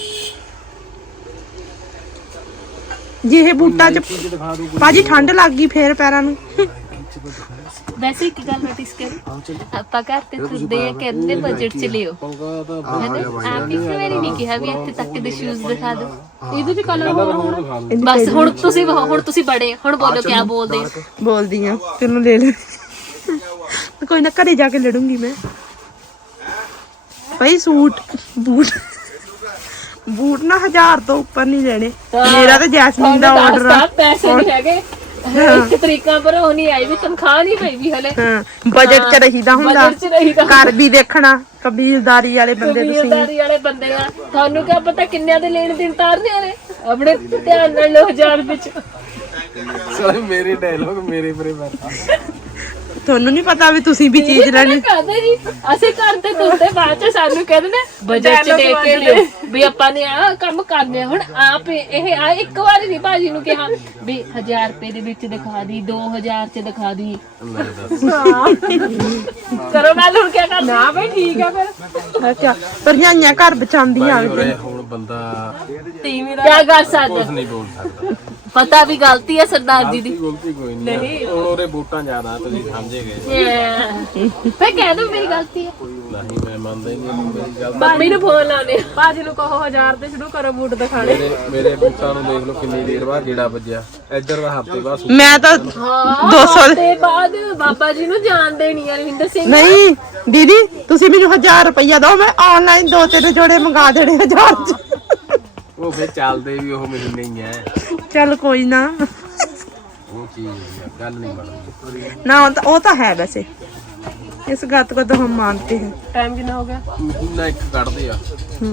ਜੇ ਇਹ ਬੂਟਾਂ 'ਚ
ਦਿਖਾ ਦੂੰ
ਭਾਜੀ ਠੰਡ ਲੱਗ ਗਈ ਫੇਰ ਪੈਰਾਂ ਨੂੰ।
ਵੈਸੇ ਇੱਕ ਗੱਲ ਨੋਟਿਸ ਕਰੀ, ਆਪਾਂ ਘਰ ਤੇ ਤੁਰਦੇ ਆ ਕਹਿੰਦੇ ਬਜਟ ਚ ਲਿਓ,
ਪੰਗਾ ਤਾਂ
ਆਪ ਇੱਕ ਵਾਰੀ ਨਹੀਂ ਕਿਹਾ ਵੀ ਇੱਥੇ ਤੱਕ ਦੇ ਸ਼ੂਜ਼ ਦਿਖਾ ਦਿਓ।
ਇਹਦੇ 'ਚ ਕਲਰ ਹੋਰ
ਹੋਰ ਦਿਖਾ ਦੂੰ।
ਬਸ ਹੁਣ ਤੁਸੀਂ ਹੁਣ ਤੁਸੀਂ ਬੜੇ ਹੁਣ ਬੋਲੋ ਕਿਆ ਬੋਲਦੇ ਆ।
ਬੋਲਦੀ ਆ ਤੈਨੂੰ ਲੈ ਲੈ। ਕੋਈ ਨਾ ਘਰੇ ਜਾ ਕੇ ਲੜੂੰਗੀ ਮੈਂ। ਭਾਈ ਸੂਟ ਬੂਟ ਬੂਟ ਨਾ ਹਜ਼ਾਰ ਤੋਂ ਉੱਪਰ ਨਹੀਂ ਲੈਣੇ। ਮੇਰਾ ਤਾਂ ਜੈਸਮੀਨ ਦਾ ਆਰਡਰ ਆ।
ਪੈਸੇ ਨਹੀਂ ਹੈਗੇ ਇੱਕ ਤਰੀਕਾ ਪਰ ਉਹ ਨਹੀਂ ਆਈ ਵੀ ਤਨਖਾਹ ਨਹੀਂ ਪਈ ਵੀ ਹਲੇ।
ਹਾਂ ਬਜਟ 'ਚ ਰਹੀਦਾ ਹੁੰਦਾ।
ਬਜਟ ਚ ਰਹੀਦਾ।
ਘਰ ਵੀ ਦੇਖਣਾ। ਕਬੀਲਦਾਰੀ ਵਾਲੇ ਬੰਦੇ ਤੁਸੀਂ।
ਕਬੀਲਦਾਰੀ ਵਾਲੇ ਬੰਦੇ ਆ। ਤੁਹਾਨੂੰ ਕਿਆ ਪਤਾ ਕਿੰਨਿਆਂ ਦੇ ਲੈਣ ਦੇਣ ਤਾਰਨੇ ਵਾਲੇ। ਆਪਣੇ ਧਿਆਨ ਨਾਲ ਲੋ ਹਜ਼ਾਰ ਵਿੱਚ।
ਸਾਰੇ ਮੇਰੇ ਡਾਇਲੋਗ ਮੇਰੇ ਪਰੇ ਬੈਠਾ।
ਤੁਹਾਨੂੰ ਨਹੀਂ ਪਤਾ ਵੀ ਤੁਸੀਂ ਵੀ ਚੀਜ਼ ਲੈਣੀ।
ਕਰਦੇ ਜੀ ਅਸੀਂ ਘਰ ਤੇ ਤੁਰਦੇ ਬਾਅਦ ਚ ਸਾਨੂੰ ਕਹਿੰਦੇ ਨੇ ਬਜਟ ਚ ਦੇ ਕੇ ਲਿਓ ਵੀ ਆਪਾਂ ਨੇ ਆ ਕੰਮ ਕਰਨੇ। ਹੁਣ ਆਪ ਇਹ ਆ ਇੱਕ ਵਾਰੀ ਨਹੀਂ ਭਾਜੀ ਨੂੰ ਕਿਹਾ ਵੀ ਹਜ਼ਾਰ ਰੁਪਏ ਦੇ ਵਿੱਚ ਦਿਖਾ ਦੀ, ਦੋ ਹਜ਼ਾਰ ਚ ਦਿਖਾ ਦੀ। ਕਰੋ ਗੱਲ ਹੁਣ ਕਿਆ ਕਰਨਾ।
ਨਾ ਬਈ ਠੀਕ ਆ ਫਿਰ।
ਅੱਛਾ ਭਰਜਾਈਆਂ ਘਰ ਬਚਾਉਂਦੀਆਂ।
ਉਰੇ ਹੁਣ ਬੰਦਾ
ਤੀਵੀਂ ਦਾ
ਕਿਆ ਕਰ ਸਕਦਾ,
ਕੁਝ ਨਹੀਂ ਬੋਲ ਸਕਦਾ।
ਪਤਾ ਵੀ ਗਲਤੀ ਹੈ ਸਰਦਾਰ ਜੀ ਦੀ।
ਗਲਤੀ ਕੋਈ ਨਹੀਂ। ਹੁਣ ਉਹਦੇ ਬੂਟਾਂ ਜ਼ਿਆਦਾ ਤੁਸੀਂ ਸਮਝੇ ਗਏ।
ਮੈਂ ਕਹਿ ਦੂੰ ਮੇਰੀ ਗਲਤੀ ਹੈ।
ਨਹੀਂ ਮੈਂ ਮੰਨਦਾ ਹੀ ਨਹੀਂ ਮੇਰੀ ਗੱਲ।
ਮੰਮੀ ਨੂੰ ਫੋਨ ਲਾਉਣੇ।
ਭਾਜੀ ਨੂੰ ਕਹੋ ਹਜ਼ਾਰ ਤੇ ਸ਼ੁਰੂ ਕਰੋ ਬੂਟ ਦਿਖਾਣੇ।
ਮੇਰੇ ਮੇਰੇ ਬੂਟਾਂ ਨੂੰ ਦੇਖ ਲਓ ਕਿੰਨੀ ਦੇਰ ਬਾਅਦ ਜਿਹੜਾ ਵੱਜਿਆ। ਇੱਧਰ ਦਾ ਹਫਤੇ ਬਾਅਦ ਸੂਟ।
ਮੈਂ ਤਾਂ
ਹਾਂ
ਦੋ ਸੌ
ਤੇ ਬਾਅਦ ਬਾਬਾ ਜੀ ਨੂੰ ਜਾਣ ਦੇਣੀ ਆ ਰਵਿੰਦਰ ਸਿੰਘ।
ਨਹੀਂ ਦੀਦੀ ਤੁਸੀਂ ਮੈਨੂੰ ਹਜ਼ਾਰ ਰੁਪਈਆ ਦਿਓ, ਮੈਂ ਆਨਲਾਈਨ ਦੋ ਤਿੰਨ ਜੋੜੇ ਮੰਗਾ ਦੇਣੇ ਹਜ਼ਾਰ 'ਚ।
ਉਹ ਫੇਰ ਚੱਲਦੇ ਵੀ ਉਹ ਮਹੀਨੇ ਹੀ ਐ।
ਚੱਲ ਕੋਈ ਨਾ।
ਉਹ ਚੀਜ਼ ਗੱਲ ਨਹੀਂ ਬਣਦੀ
ਨਾ ਉਹ ਤਾਂ ਉਹ ਤਾਂ ਹੈ ਵੈਸੇ। ਇਸ बात को तो हम मानते हैं।
ਟਾਈਮ ਕਿੰਨਾ ਹੋ ਗਿਆ?
ਨਾ ਇੱਕ ਕੱਢਦੇ ਆ।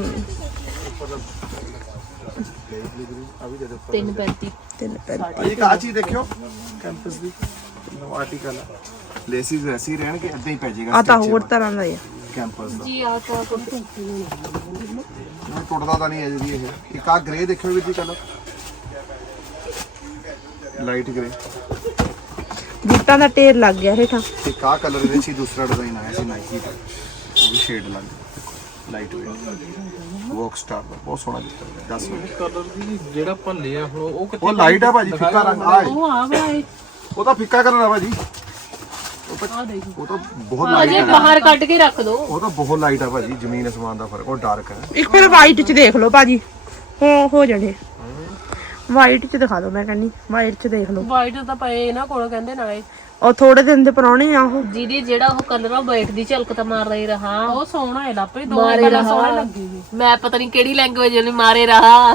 ਤਿੰਨ ਪੈਂਤੀ
ਤਿੰਨ ਪੈਰ।
ਇੱਕ ਆ ਚੀਜ਼ ਦੇਖਿਓ ਕੈਂਪਸ ਦੀ ਨਵਾਂ ਆਰਟੀਕਲ ਹੈ। ਲੇਸਿਸ ਵੈਸੇ ਹੀ ਰਹਿਣਗੇ, ਅੱਧੇ ਹੀ ਪੈ ਜਾਏਗਾ।
ਆ ਤਾਂ ਹੋਰ ਤਰ੍ਹਾਂ ਦਾ ਹੈ
ਕੈਂਪਸ ਦਾ
ਜੀ ਆ ਤਾਂ ਕੁਝ
ਨਾ ਟੁੱਟਦਾ ਤਾਂ ਨਹੀਂ ਹੈ ਜੀ ਇਹ। ਇੱਕ ਆ ਗ੍ਰੇ ਦੇਖਿਓ ਵੀਰ ਜੀ ਕਲਰ, ਲਾਈਟ ਗ੍ਰੇ।
ਬੂਟਾਂ ਦਾ ਢੇਰ ਲੱਗ ਗਿਆ ਹੇਠਾਂ।
ਇੱਕ ਆ ਕਲਰ ਦੇ ਵਿੱਚ ਹੀ ਦੂਸਰਾ ਡਿਜ਼ਾਈਨ ਆਇਆ ਸੀ ਨਾਈਕੀ ਦਾ, ਉਹ ਵੀ ਸ਼ੇਡ ਲੱਗ ਗਿਆ ਲਾਈਟ ਵੇਟ ਵਰਕ ਸਟਾਰ ਦਾ, ਬਹੁਤ ਸੋਹਣਾ ਦਿੱਤਾ ਦਸ ਮਿੰਟ।
ਕਲਰ ਦੀ ਜਿਹੜਾ ਆਪਾਂ ਲਿਆ ਹੁਣ ਉਹ ਕਿੱਥੇ
ਉਹ ਲਾਈਟ ਆ ਭਾਜੀ, ਫਿੱਕਾ ਰੰਗ ਆ ਹੈ।
ਉਹ ਆ ਗਿਆ
ਉਹ ਤਾਂ ਫਿੱਕਾ ਕਲਰ ਆ ਭਾਜੀ। ਉਹ ਤਾਂ ਉਹ ਤਾਂ ਬਹੁਤ ਲਾਈਟ
ਅਜੇ
ਹੈ।
ਬਾਹਰ ਕੱਢ ਕੇ ਰੱਖ ਦੋ।
ਉਹ ਤਾਂ ਬਹੁਤ ਲਾਈਟ ਆ ਭਾਜੀ, ਜ਼ਮੀਨ ਅਸਮਾਨ ਦਾ ਫਰਕ। ਉਹ ਡਾਰਕ ਹੈ।
ਇੱਕ ਫਿਰ ਵਾਈਟ 'ਚ ਦੇਖ ਲਓ ਭਾਜੀ, ਹੋ ਹੋ ਜਾਣੇ। ਵਾਈਟ 'ਚ ਦਿਖਾ ਦਿਓ, ਮੈਂ ਕਹਿੰਨੀ ਵਾਈਟ 'ਚ ਦੇਖ ਲਓ।
ਵਾਈਟ ਤਾਂ ਪਏ ਇਹਨਾਂ ਕੋਲ ਕਹਿੰਦੇ ਨਾਲੇ।
ਉਹ ਥੋੜੇ ਦਿਨ ਦੇ ਪੁਰਾਣੇ ਆ ਉਹ।
ਜਿਹਦੀ ਜਿਹੜਾ ਉਹ ਕਲਰ ਆ ਬੈਠ ਦੀ ਝਲਕ ਤਾਂ ਮਾਰ ਰਹੀ ਰਹਾ।
ਉਹ ਸੋਹਣਾ ਹੈ ਲਾਪੇ ਦੋ
ਮਾਰੇ
ਕਲਰ
ਰਹਾ
ਸੋਹਣੇ ਲੱਗੇ ਜੀ।
ਮੈਂ ਪਤਾ ਨਹੀਂ ਕਿਹੜੀ ਲੈਂਗੁਏਜ ਵਾਲੀ ਮਾਰੇ ਰਹਾ।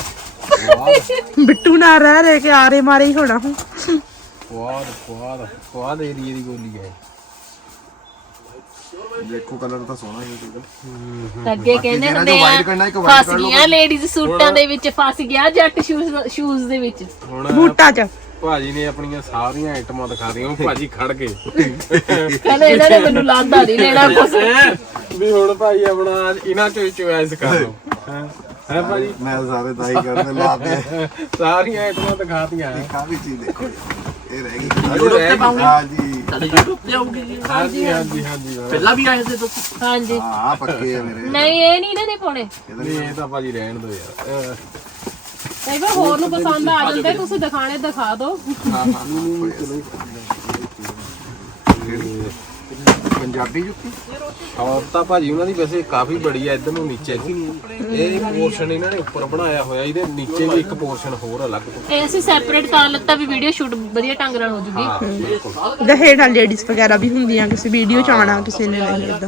ਬਿੱਟੂ ਨਾਲ ਰਹਿ ਰਹਿ ਕੇ ਆਰੇ ਮਾਰੇ ਹੀ ਹੋਣਾ ਹੁਣ।
ਕੁਆਦ ਕੁਆਦ ਕੁਆਦ ਏਰੀਏ ਦੀ ਗੋਲੀ ਹੈ।
ਦੇਖੋ ਕਲਰ ਤਾਂ ਸੋਹਣਾ ਹੀ ਹੈ।
ਅੱਗੇ ਕਹਿੰਦੇ
ਜਿਹਨਾਂ
ਹੁੰਦੇ
ਚੋਂ
ਆ
white ਕੱਢਣਾ, ਇੱਕ white
ਫਸ
ਕੱਢ ਲਓ
ਗਈਆਂ ਲੇਡੀਜ਼ ਸੂਟਾਂ ਦੇ ਵਿੱਚ, ਫਸ ਗਿਆ ਜੱਟ ਸ਼ੂਜ਼ ਸ਼ੂਜ਼ ਦੇ ਵਿੱਚ।
ਹੁਣ
ਬੂਟਾਂ 'ਚ
ਭਾਜੀ ਨੇ ਆਪਣੀਆਂ ਸਾਰੀਆਂ ਆਈਟਮਾਂ ਦਿਖਾ ਦੀਆਂ। ਉਹ ਭਾਜੀ ਖੜ ਗਏ
ਕਹਿੰਦੇ ਇਹਨਾਂ ਨੇ ਮੈਨੂੰ ਲਾਂਦਾ ਨਹੀਂ ਲੈਣਾ ਕੁਛ।
ਵੀ ਹੁਣ ਭਾਈ ਆਪਣਾ ਇਹਨਾਂ ਚੋਂ ਚੁਆਇਸ ਕਰ ਲਓ। ਹੈ ਹੈ ਭਾਜੀ,
ਮੈਂ ਸਾਰੇ ਤਾਂ ਹੀ ਕਰਦੇ ਲਾਤੇ।
ਸਾਰੀਆਂ ਆਈਟਮਾਂ ਦਿਖਾਤੀਆਂ।
ਕਾਫੀ ਚੀਜ਼ ਦੇਖੋ ਇਹ ਰਹਿ ਗਈ।
YouTube ਤੇ ਪਾਉਂਗੇ?
ਹਾਂਜੀ
ਸਾਡੇ YouTube ਤੇ ਆਉਗੀ ਜੀ।
ਹਾਂਜੀ ਹਾਂਜੀ ਹਾਂਜੀ
ਪਹਿਲਾਂ ਵੀ ਆਏ ਸੀ ਤੁਸੀਂ?
ਹਾਂਜੀ
ਹਾਂ ਪੱਕੇ ਆ ਮੇਰੇ।
ਨਹੀਂ ਇਹ ਨਹੀਂ ਇਹਨਾਂ ਨੇ ਪਾਉਣੇ।
ਨਹੀਂ ਇਹ ਤਾਂ ਭਾਜੀ ਰਹਿਣ ਦਿਓ ਯਾਰ। ਅਹ
ਕਈ ਵਾਰ ਹੋਰ ਨੂੰ ਪਸੰਦ ਆ ਜਾਂਦੇ, ਤੁਸੀਂ ਦਿਖਾਣੇ ਦਿਖਾ ਦਿਓ।
ਹਾਂ ਹਾਂ ਪੰਜਾਬੀ ਜੁੱਤੀ
ਔਰ ਤਾਂ ਭਾਜੀ ਉਹਨਾਂ ਦੀ ਵੈਸੇ ਕਾਫੀ ਬੜੀ ਹੈ, ਇੱਧਰ ਨੂੰ ਨੀਚੇ ਨੂੰ। ਇਹ ਪੋਰਸ਼ਨ ਇਹਨਾਂ ਨੇ ਉੱਪਰ ਬਣਾਇਆ ਹੋਇਆ, ਇਹਦੇ ਨੀਚੇ ਵੀ ਇੱਕ ਪੋਰਸ਼ਨ ਹੋਰ ਅਲੱਗ ਤੋਂ।
ਇਹ ਅਸੀਂ ਸੈਪਰੇਟ ਕਰ ਲੱਤਾ ਵੀ ਵੀਡੀਓ ਸ਼ੂਟ ਵਧੀਆ ਢੰਗ ਨਾਲ ਹੋ ਜੂਗੀ।
ਹਾਂ ਬਿਲਕੁਲ।
ਦਹੇੜਾ ਲੇਡੀਜ਼ ਵਗੈਰਾ ਵੀ ਹੁੰਦੀਆਂ, ਕਿਸੇ ਵੀਡੀਓ 'ਚ ਆਉਣਾ ਕਿਸੇ ਨੇ ਨਹੀਂ ਏਦਾਂ।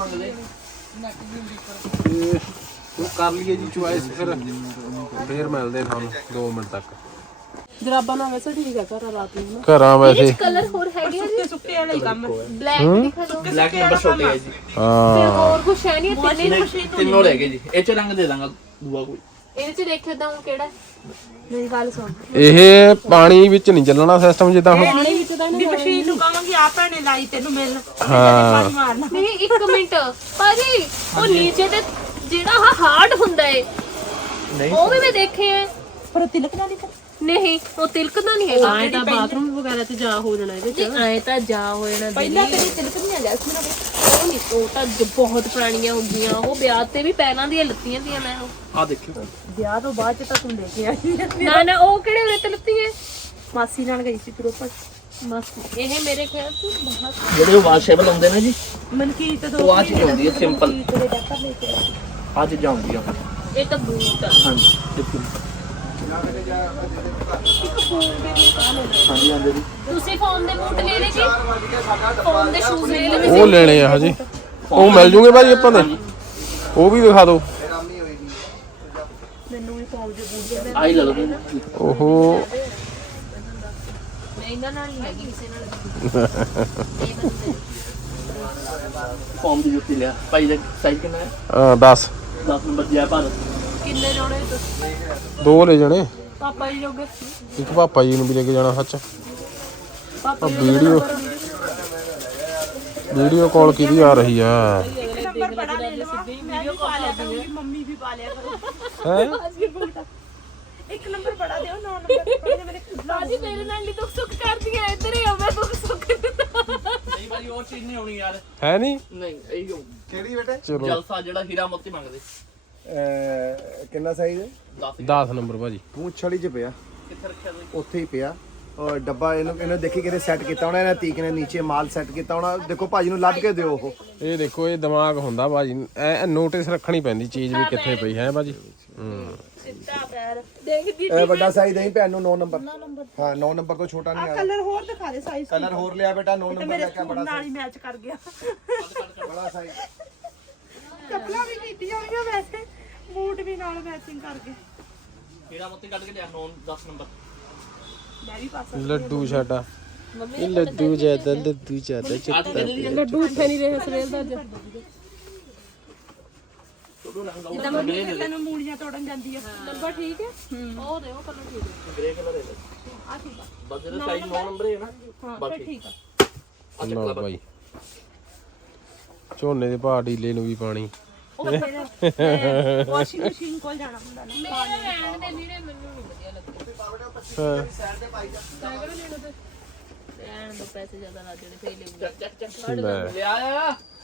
ਤੇ ਉਹ ਕਰ ਲਈਏ ਜੀ ਚੁਆਇਸ, ਫਿਰ ਫੇਰ ਮਿਲਦੇ ਤੁਹਾਨੂੰ ਦੋ ਮਿੰਟ ਤੱਕ।
ਜਰਾਬਾਂ ਨਾਲ ਵੈਸੇ ਠੀਕ ਆ ਘਰ ਰਾਤ ਨੂੰ।
ਘਰਾਂ ਵੈਸੇ
ਕਲਰ ਹੋਰ ਹੈਗੇ ਆ ਜੀ?
ਸੁੱਕੇ ਵਾਲਾ ਹੀ ਕੰਮ
ਬਲੈਕ ਦਿਖਾ ਦਿਓ।
ਬਲੈਕ ਨੰਬਰ ਛੋਟੇ ਹੈ ਜੀ।
ਫਿਰ ਹੋਰ ਕੁਛ ਹੈ ਨਹੀਂ, ਤਿੰਨੇ ਹੀ।
ਤਿੰਨੋਂ ਰਹਿ ਗਏ ਜੀ। ਇਹ ਚ ਰੰਗ ਦੇ ਦਾਂਗਾ ਦੂਆ ਕੋਈ।
ਇਹਦੇ ਚ ਦੇਖਿਓ ਤਾਂ ਉਹ ਕਿਹੜਾ। ਮੇਰੀ ਗੱਲ ਸੁਣ,
ਇਹ ਪਾਣੀ ਵਿੱਚ ਨਹੀਂ ਚੱਲਣਾ ਸਿਸਟਮ ਜਿੱਦਾਂ ਹੁਣ।
ਵੀ ਮਸ਼ੀਨ ਨੂੰ ਕਹਾਂਗੀ ਆ ਭੈਣੇ ਲਾਈ ਤੈਨੂੰ ਮਿਲ
ਹਾਂ
ਮਾਰਨਾ।
ਨਹੀਂ ਇੱਕ ਮਿੰਟ ਭਾਜੀ, ਉਹ ਨੀਚੇ ਤੇ ਜਿਹੜਾ ਹਾਰਡ ਹੁੰਦਾ ਏ ਉਹ ਵੀ ਮੈਂ ਦੇਖੇ ਆ।
ਪਰ ਤਿਲਕਦਾ ਨਹੀਂ।
ਨਹੀਂ ਉਹ ਤਿਲਕਦਾ ਨਹੀਂ ਹੈਗਾ।
ਆਏ ਤਾਂ ਬਾਥਰੂਮ ਵਗੈਰਾ ਤੇ ਜਾ ਹੋ ਜਾਣਾ ਇਹਦੇ ਚ।
ਐ ਤਾਂ ਜਾ ਹੋ ਜਾਣਾ।
ਪਹਿਲਾਂ ਤੇਰੀ ਤਿਲਕਦੀ ਆ ਜੈਸਮੀਨ।
ਉਹ ਨਹੀਂ, ਉਹ ਤਾਂ ਜ- ਬਹੁਤ ਪੁਰਾਣੀਆਂ ਹੋ ਗਈਆਂ। ਉਹ ਵਿਆਹ ਤੇ ਵੀ ਪਹਿਲਾਂ ਦੀਆਂ ਲੱਤੀਆਂ ਦੀਆਂ ਮੈਂ ਉਹ।
ਆ ਦੇਖਿਓ।
ਵਿਆਹ ਤੋਂ ਬਾਅਦ 'ਚ ਤਾਂ ਤੂੰ ਲੈ ਕੇ ਆਈ
ਨਾ ਨਾ ਉਹ ਕਿਹੜੇ ਉਰੇ ਤੇ ਲੱਤੀ ਹੈ?
ਮਾਸੀ ਨਾਲ ਗਈ ਸੀ ਪ੍ਰੋਪਰ।
ਮਸਤ। ਇਹ ਮੇਰੇ ਖਿਆਲ ਤੋਂ ਬਹੁਤ
ਜਿਹੜੇ ਵਾਸ਼ੇਬਲ ਹੁੰਦੇ ਨੇ ਜੀ,
ਮਨਕੀਤ
ਉਹ ਆ ਚੀਜ਼ ਹੁੰਦੀ ਹੈ ਸਿੰਪਲ।
ਤੇਰੇ ਡਾਕਟਰ ਲੈ ਕੇ ਆਈ।
ਆ ਚੀਜ਼ਾਂ ਹੁੰਦੀਆਂ।
ਇਹ ਤਾਂ ਬੂਟ ਆ।
ਹਾਂਜੀ ਦੇਖੋ। ਹਾਂਜੀ ਹਾਂਜੀ ਜੀ।
ਤੁਸੀਂ ਫੋਨ ਦੇ ਬੂਟ ਲੈ ਲਏ ਜੀ? ਫੋਨ ਦੇ ਸ਼ੂਜ਼ ਲੈ ਲਏ?
ਉਹ ਲੈਣੇ ਆ ਹਜੇ। ਉਹ ਮਿਲ ਜੂਗੇ ਭਾਜੀ ਆਪਾਂ ਦੇ। ਉਹ ਵੀ ਦਿਖਾ ਦਿਓ।
ਮੈਨੂੰ ਵੀ ਫੋਨ ਦੇ ਬੂਟ
ਆਈ ਲੈ ਲਓ।
ਓਹੋ
ਮੈਂ ਇਹਨਾਂ ਨਾਲ ਨਹੀਂ ਲੱਗੀ, ਕਿਸੇ ਨਾਲ ਲੱਗੀ।
ਫਾਰਮ ਦੀ ਜੁੱਤੀ ਲਿਆ ਭਾਈ ਦਾ ਸਾਈਜ਼ ਕਿੰਨਾ ਹੈ?
ਹਾਂ ਦਸ
ਦਸ ਨੰਬਰ ਜੈ ਭਾਰਤ।
ਕਿੰਨੇ ਜੋੜੇ ਤੁਸੀਂ?
ਦੋ ਲੈ ਜਾਣੇ।
ਪਾਪਾ ਜੀ ਜੋਗੇ?
ਇੱਕ ਪਾਪਾ ਜੀ ਨੂੰ ਵੀ ਲੈ ਕੇ ਜਾਣਾ ਸੱਚ।
ਪਾਪਾ ਜੀ
ਵੀਡੀਓ ਵੀਡੀਓ ਕਾਲ ਕਿਹਦੀ ਆ ਰਹੀ ਆ?
ਨੰਬਰ ਬੜਾ ਲੈ ਲਓ। ਮੈਂ ਵੀ ਪਾ ਲਿਆ ਕਰੂੰਗੀ, ਮੰਮੀ ਵੀ ਪਾ ਲਿਆ ਕਰੋ।
ਹੈ
ਇੱਕ ਨੰਬਰ ਬੜਾ ਦਿਓ, ਨੌ ਨੰਬਰ ਪਾ ਮੇਰੇ
ਬਾਜੀ ਮੇਰੇ ਨਾਲ ਨਹੀਂ ਦੁੱਖ ਸੁੱਖ ਕਰਦੀਆਂ, ਇੱਧਰ ਹੀ ਆ ਮੈਂ ਦੁੱਖ ਸੁੱਖ।
ਨਹੀਂ ਭਾਈ ਉਹ ਚੀਜ਼ ਨਹੀਂ ਆਉਣੀ ਯਾਰ।
ਹੈ ਨਹੀਂ
ਨਹੀਂ ਇਹੀ ਹੋਊ।
ਕਿਹੜੀ ਬੇਟੇ
ਚਲੋ
ਜਲਸਾ ਜਿਹੜਾ ਹੀਰਾ ਮੋਤੀ ਮੰਗਦੇ।
ਕਿੰਨਾ ਸਾਈਜ਼ ਹੈ?
ਦਸ ਨੰਬਰ ਭਾਜੀ।
ਮੂੰਹ ਛੜੀ 'ਚ ਪਿਆ,
ਕਿੱਥੇ ਰੱਖਿਆ ਤੁਸੀਂ?
ਉੱਥੇ ਹੀ ਪਿਆ। ਔਰ ਡੱਬਾ ਇਹਨੂੰ ਇਹਨੂੰ ਦੇਖੀ ਕਿਤੇ ਸੈੱਟ ਕੀਤਾ ਹੋਣਾ, ਇਹਨਾਂ ਤੀਕ ਨੇ ਨੀਚੇ ਮਾਲ ਸੈੱਟ ਕੀਤਾ ਹੋਣਾ। ਦੇਖੋ ਭਾਜੀ ਨੂੰ ਲੱਭ ਕੇ ਦਿਓ ਉਹ।
ਇਹ ਦੇਖੋ ਇਹ ਦਿਮਾਗ ਹੁੰਦਾ ਭਾਜੀ, ਐ ਨੋਟਿਸ ਰੱਖਣੀ ਪੈਂਦੀ ਚੀਜ਼ ਵੀ ਕਿੱਥੇ ਪਈ ਹੈ ਭਾਜੀ। ਹੂੰ
ਇਹ ਵੱਡਾ ਸਾਈਜ਼ ਨਹੀਂ ਭੈਣ ਨੂੰ ਨੌ ਨੰਬਰ। ਹਾਂ ਨੌ ਨੰਬਰ ਤੋਂ ਛੋਟਾ ਨਹੀਂ ਆਇਆ।
ਕਲਰ ਹੋਰ ਦਿਖਾ ਦੇ ਸਾਈਜ਼।
ਕਲਰ ਹੋਰ ਲਿਆ ਬੇਟਾ, ਨੌ ਨੰਬਰ ਲੈ ਕੇ ਬੜਾ
ਨਾਲ ਹੀ ਮੈਚ ਕਰ ਗਿਆ।
ਬੜਾ ਸਾਈਜ਼।
ਚੱਪਲਾਂ ਵੀ ਕੀਤੀਆਂ ਹੋਈਆਂ ਵੈਸੇ, ਬੂਟ ਵੀ ਨਾਲ ਮੈਚਿੰਗ ਕਰ ਗਏ।
ਹੀਰਾ ਮੋਤੀ ਕੱਢ ਕੇ ਲਿਆ ਨੌ ਦਸ ਨੰਬਰ।
ਮੈਂ ਵੀ ਪਾਸ
ਲੱਡੂ ਸਾਡਾ ਇਹ ਲੱਡੂ ਜਿਆਦਾ ਲੱਡੂ ਜਿਆਦਾ ਚਿੱਟਾ
ਲੱਡੂ ਉੱਥੇ ਨਹੀਂ ਰਹੇ ਸਵੇਰ ਦਾ ਅੱਜ।
ਜਿੱਦਾਂ ਮੰਮੀ ਤੈਨੂੰ ਮੂਲੀਆਂ ਤੋੜਨ ਜਾਂਦੀ ਆ।
ਨੰਬਰ ਠੀਕ ਹੈ?
ਉਹ ਦੇ ਉਹ ਕਲਰ ਠੀਕ ਹੈ।
ਗ੍ਰੇ ਕਲਰ ਹੈ
ਆ ਠੀਕ ਆ।
ਬਸ ਇਹਦਾ ਸਾਈਜ਼ ਨੌ ਨੰਬਰ ਹੈ ਨਾ।
ਹਾਂ ਫਿਰ ਠੀਕ ਆ।
ਆ ਚੱਕ
ਨਾ
ਲਾ
ਭਾਈ ਝੋਨੇ ਦੇ ਭਾਅ ਢੀਲੇ ਨੂੰ ਵੀ ਪਾਣੀ।
ਵਾਸ਼ਿੰਗ ਮਸ਼ੀਨ ਕੋਲ ਜਾਣਾ ਹੁੰਦਾ ਨਾ।
ਮੇਰੇ ਰਹਿਣ ਦੇ ਨੀੜੇ ਮੈਨੂੰ ਨਹੀਂ ਵਧੀਆ ਲੱਗਦੇ।
ਹਾਂ
ਰਹਿਣ ਦੋ, ਪੈਸੇ ਜ਼ਿਆਦਾ ਲੱਗ ਜਾਣੇ ਫੇਰ ਲੈ
ਚੱਕ ਚੱਕ ਚੱਕ
ਲੈ
ਲਿਆ ਆ।